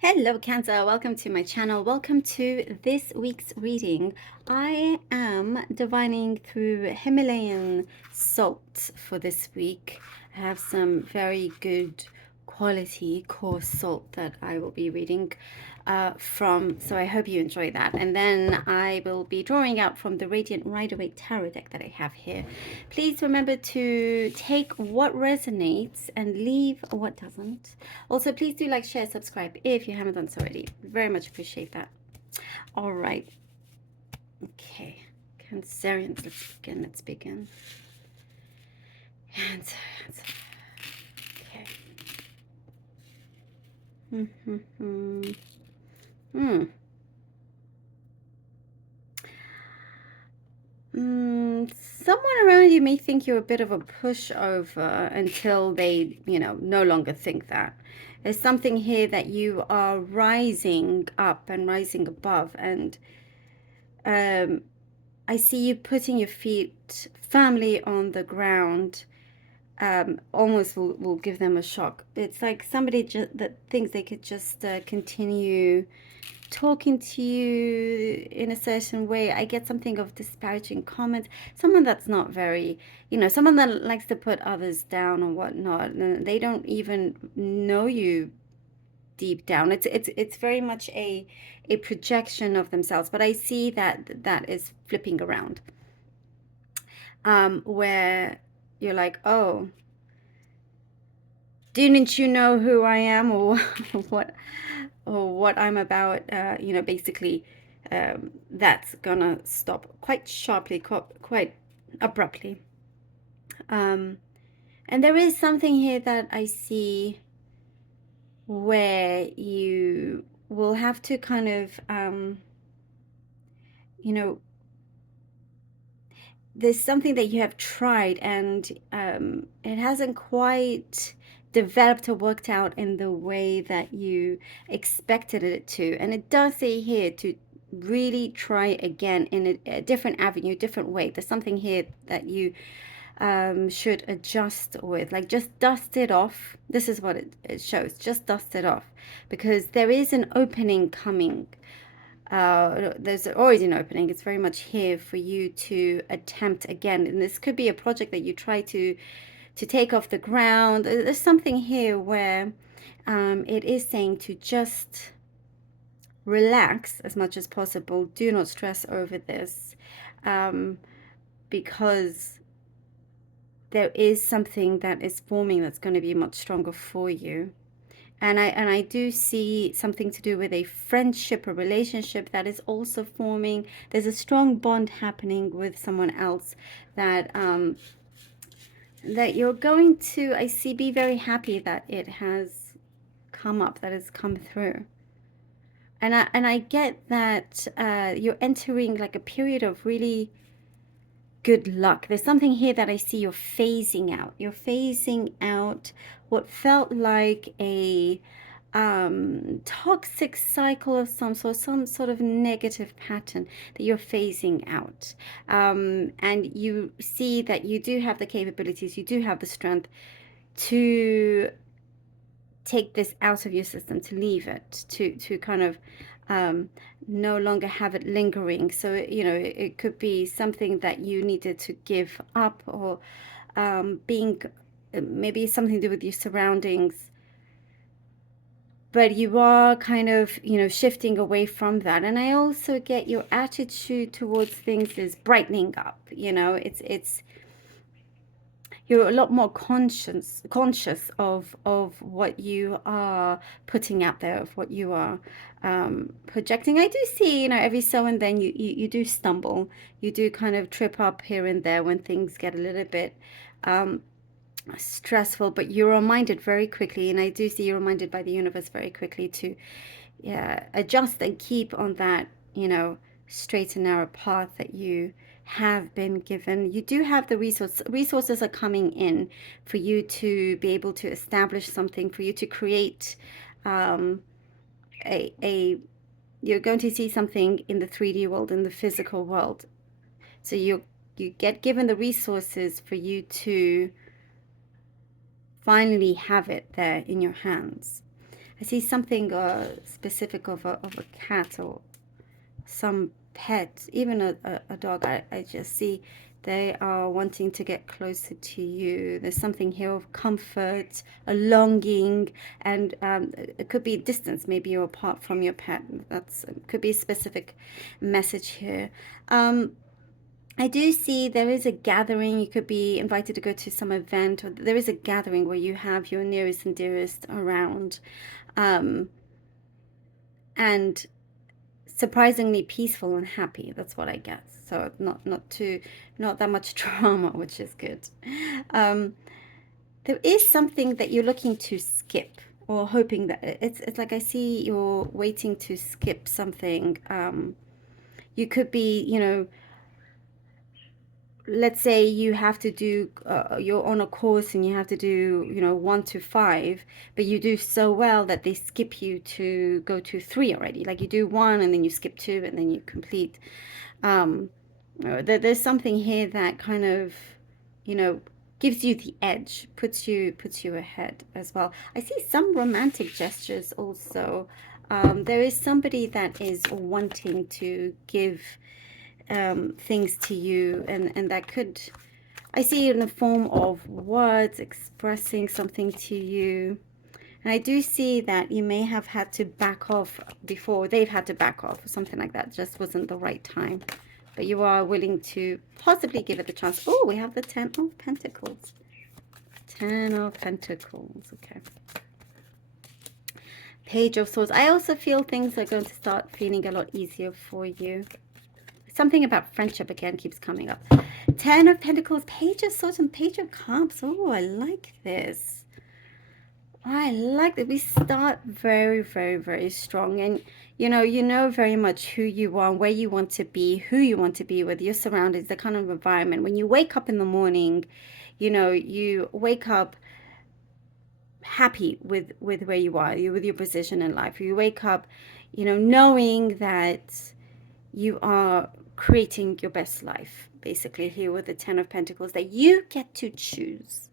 Hello Cancer, welcome to my channel. Welcome to this week's reading. I am divining through Himalayan salt for this week. I have some very good quality coarse salt that I will be reading from, so I hope you enjoy that. And then I will be drawing out from the Radiant Rider-Waite Tarot deck that I have here. Please remember to take what resonates and leave what doesn't. Also, please do like, share, subscribe if you haven't done so already. Very much appreciate that. All right. Okay. Cancerians, let's begin. Cancerians. Okay. Someone around you may think you're a bit of a pushover until they, no longer think that. There's something here that you are rising up and rising above, and I see you putting your feet firmly on the ground. Almost will give them a shock. It's like somebody that thinks they could just continue talking to you in a certain way. I get something of disparaging comments. Someone that's not very, someone that likes to put others down or whatnot. And they don't even know you deep down. It's very much a projection of themselves. But I see that is flipping around, where you're like, oh, didn't you know who I am or what I'm about? Basically, that's gonna stop quite sharply, quite abruptly. And there is something here that I see where you will have to kind of, there's something that you have tried and it hasn't quite developed or worked out in the way that you expected it to. And it does say here to really try again in a different avenue, different way. There's something here that you should adjust with, like just dust it off. This is what it shows. Just dust it off, because there is an opening coming. There's already an opening. It's very much here for you to attempt again, and this could be a project that you try to take off the ground. There's something here where it is saying to just relax as much as possible. Do not stress over this, because there is something that is forming that's going to be much stronger for you. And I do see something to do with a friendship, a relationship that is also forming. There's a strong bond happening with someone else that that you're going to, I see, be very happy that it has come up, that has come through. And I get that you're entering like a period of really good luck. There's something here that I see you're phasing out. You're phasing out what felt like a toxic cycle of some sort of negative pattern that you're phasing out. And you see that you do have the capabilities, you do have the strength to take this out of your system, to leave it, to kind of no longer have it lingering. So, it could be something that you needed to give up, or being maybe something to do with your surroundings. But you are kind of, shifting away from that. And I also get your attitude towards things is brightening up. It's you're a lot more conscious of what you are putting out there, of what you are projecting. I do see, every so and then you do stumble, you do kind of trip up here and there when things get a little bit stressful, but you're reminded very quickly, and I do see you're reminded by the universe very quickly to adjust and keep on that, straight and narrow path that you have been given. You do have the resources are coming in for you to be able to establish something, for you to create you're going to see something in the 3D world, in the physical world. So you get given the resources for you to finally have it there in your hands. I see something specific of a cat or some pet, even a dog. I just see they are wanting to get closer to you. There's something here of comfort, a longing, and it could be distance. Maybe you're apart from your pet. That's could be a specific message here. I do see there is a gathering. You could be invited to go to some event, or there is a gathering where you have your nearest and dearest around. Um, and surprisingly peaceful and happy. That's what I get. So not that much drama, which is good. Um, there is something that you're looking to skip or hoping that it's like I see you're waiting to skip something. You could be, let's say you have to do you're on a course and you have to do 1 to 5, but you do so well that they skip you to go to 3 already. Like you do 1 and then you skip 2 and then you complete. um there's something here that kind of you know gives you the edge, puts you ahead as well. I see some romantic gestures also. There is somebody that is wanting to give things to you, and that could, I see it in the form of words expressing something to you. And I do see that you may have had to back off before, they've had to back off or something like that. Just wasn't the right time, but you are willing to possibly give it a chance. Oh, we have the 10 of Pentacles. 10 of Pentacles. Okay. Page of Swords. I also feel things are going to start feeling a lot easier for you. Something about friendship again keeps coming up. 10 of Pentacles, Page of Swords, and Page of Cups. Oh, I like this. I like that. We start very, very, very strong. And, you know very much who you are, where you want to be, who you want to be, whether you're surrounded, the kind of environment. When you wake up in the morning, you wake up happy with where you are, with your position in life. You wake up, knowing that you are creating your best life, basically, here with the 10 of Pentacles, that you get to choose.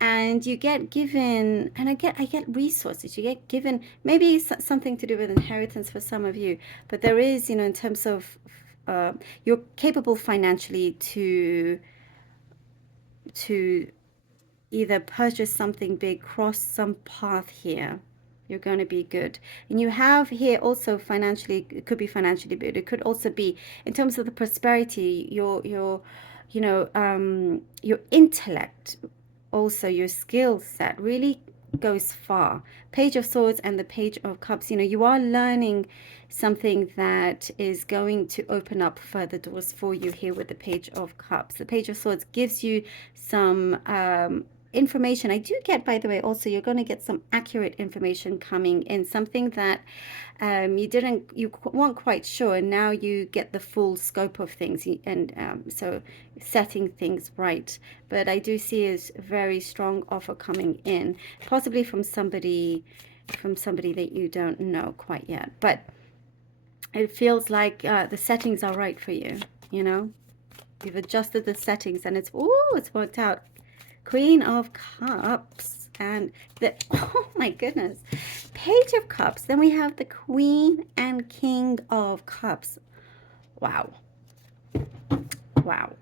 And you get given, and I get resources. You get given maybe something to do with inheritance for some of you, but there is, in terms of you're capable financially to either purchase something big, cross some path here. You're going to be good. And you have here also financially, it could be financially good. It could also be in terms of the prosperity, your intellect, also your skill set really goes far. Page of Swords and the Page of Cups, you are learning something that is going to open up further doors for you here with the Page of Cups. The Page of Swords gives you some information. I do get, by the way, also you're going to get some accurate information coming in, something that you weren't quite sure, and now you get the full scope of things, and so setting things right. But I do see a very strong offer coming in, possibly from somebody that you don't know quite yet, but it feels like the settings are right for you. You've adjusted the settings and it's worked out. Queen of Cups and the, oh my goodness, Page of Cups. Then we have the Queen and King of Cups. Wow. Wow.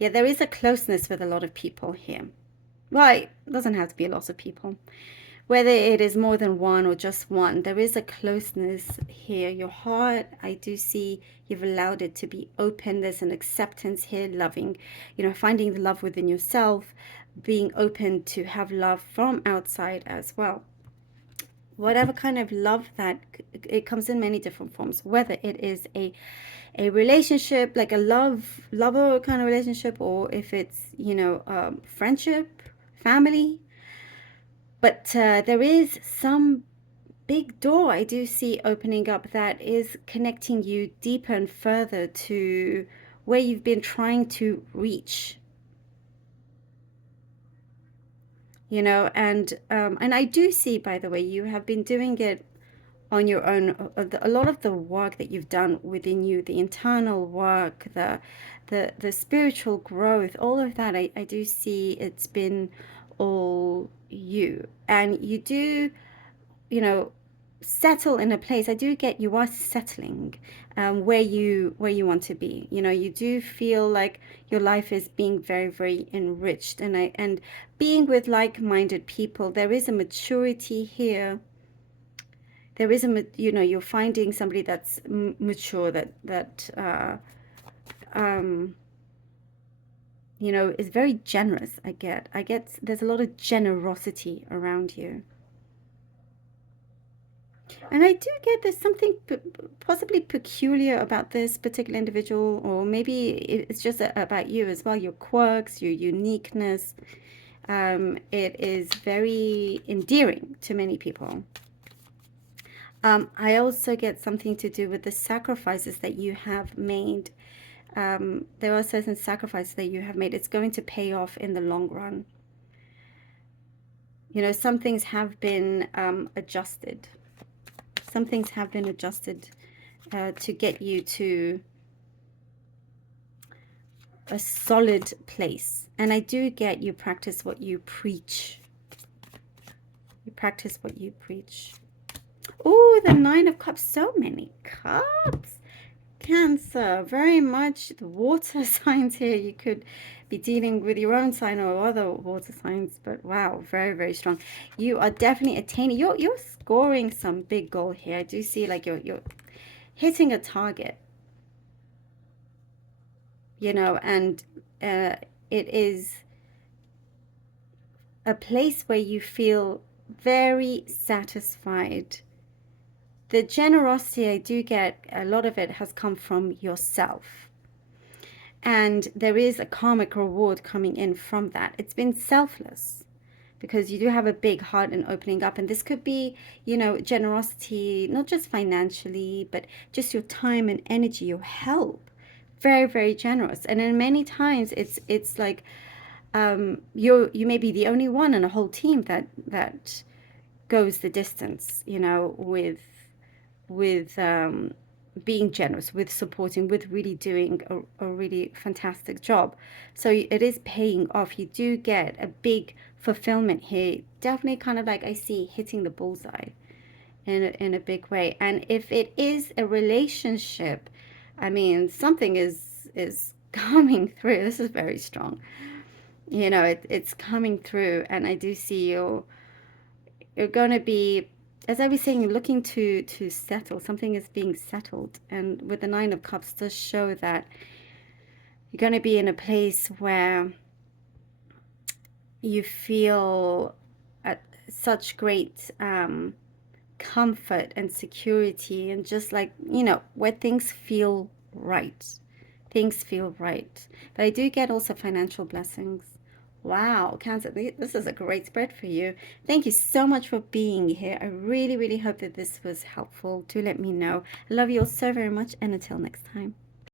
Yeah, there is a closeness with a lot of people here. Well, it doesn't have to be a lot of people. Whether it is more than one or just one, there is a closeness here. Your heart, I do see you've allowed it to be open. There's an acceptance here, loving, finding the love within yourself, being open to have love from outside as well. Whatever kind of love that, it comes in many different forms, whether it is a relationship, like a lover kind of relationship, or if it's, friendship, family. But there is some big door I do see opening up that is connecting you deeper and further to where you've been trying to reach. And I do see, by the way, you have been doing it on your own. A lot of the work that you've done within you, the internal work, the spiritual growth, all of that, I do see it's been all you. And you do you know, settle in a place. I do get you are settling where you want to be. You know, you do feel like your life is being very, very enriched, and being with like-minded people. There is a maturity here. There is you know, you're finding somebody that's mature, that um, you know, is very generous. I get there's a lot of generosity around you. And I do get there's something possibly peculiar about this particular individual, or maybe it's just about you as well, your quirks, your uniqueness. It is very endearing to many people. I also get something to do with the sacrifices that you have made. There are certain sacrifices that you have made. It's going to pay off in the long run. You know, some things have been adjusted. Some things have been adjusted to get you to a solid place. And I do get you practice what you preach. You practice what you preach. Oh, the Nine of Cups. So many cups. Cancer. Very much the water signs here. You could be dealing with your own sign or other water signs. But wow, very, very strong. You are definitely attaining. You're scoring some big goal here. I do see like you're hitting a target. You know, and it is a place where you feel very satisfied. The generosity I do get, a lot of it has come from yourself. And there is a karmic reward coming in from that. It's been selfless because you do have a big heart and opening up. And this could be, you know, generosity, not just financially, but just your time and energy, your help. Very, very generous. And in many times it's like you may be the only one in a whole team that goes the distance, you know, with being generous, with supporting, with really doing a really fantastic job. So it is paying off. You do get a big fulfillment here. Definitely kind of like I see hitting the bullseye in a big way. And if it is a relationship, I mean, something is coming through. This is very strong. You know, it's coming through, and I do see you're going to be, as I was saying, looking to settle. Something is being settled, and with the Nine of Cups does show that you're going to be in a place where you feel such great comfort and security, and just like, you know, where things feel right. Things feel right. But I do get also financial blessings. Wow, Cancer, this is a great spread for you. Thank you so much for being here. I really, really hope that this was helpful. Do let me know. I love you all so very much, and until next time.